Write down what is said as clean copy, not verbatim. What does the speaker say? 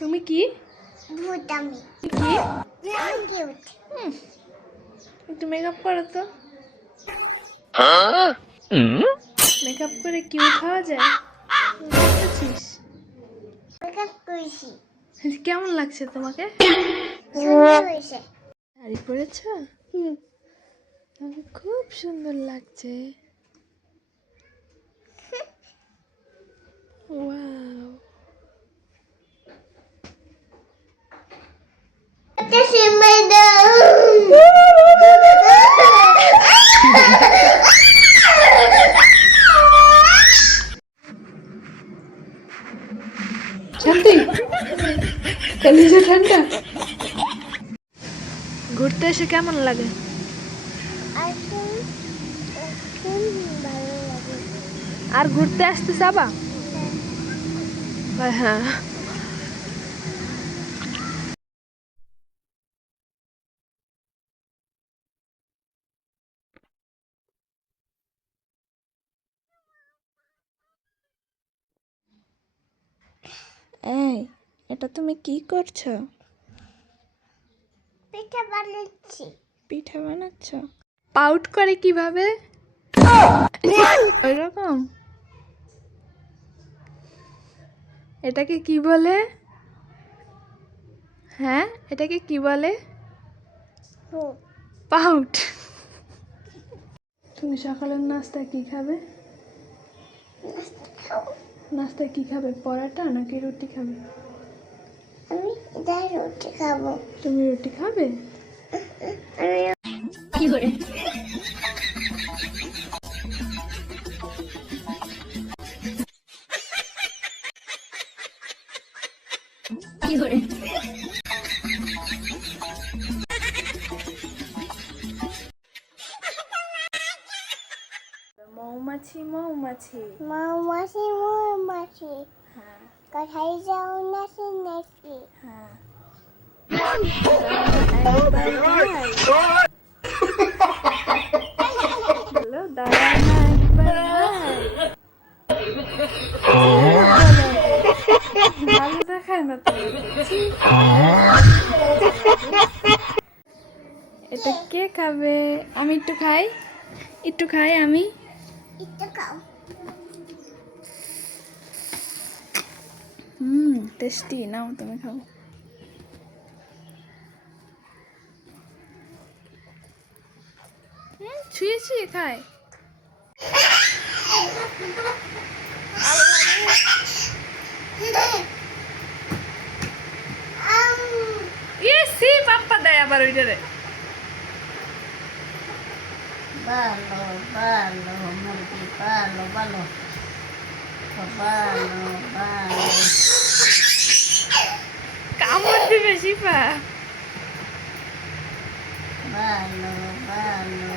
তুমি কি ভূত আমি কি কিউট একটু মেকআপ করো তো। মেকআপ করে কিউট হওয়া যায়? বুঝেছিস? মেকআপ করেছি কেমন লাগছে তোমাকে? সুন্দর হয়েছে শাড়ি পরেছ? তোমাকে খুব সুন্দর লাগছে। ওয়াও, একটা সিম্বাই দাও শান্তি কলিজা ঠান্ডা। ঘুরতে এসে কেমন লাগে? এখন ভালো লাগে আর ঘুরতে আসতে যাবা? হ্যাঁ। এই, এটা তুমি কি করছো? পিঠা বানাচ্ছি পিঠা বানাচ্ছ? পাউট করে কিভাবে? ওইরকম? এটাকে কি বলে? হ্যাঁ, এটাকে কি বলে? পাউট। তুমি সকালের নাস্তায় কি খাবে? নাস্তায় কি খাবে? পরোটা নাকি রুটি খাবে? আমি এটা রুটি খাবো তুমি রুটি খাবে? কি করে কি করে মৌমাছি মৌমাছি। মৌমাছি মৌমাছি হ্যাঁ কোথায় যাও নাচি নাচি হ্যাঁ। হ্যালো, দাঁড়া না একবার ভালো দেখায় না তো। এটা কে খাবে? আমি একটু খাই, একটু খাই আমি। একটু খাও টেস্টি। নাও তুমি খাও। ছুঁয়ে ছুঁয়ে খায়। সি পাপ্পা দেয় আবার ওইটারে। ভালো ভালো মুরগি ভালো ভালো ভালো ভালো কামড় দিবে শিপা। ভালো ভালো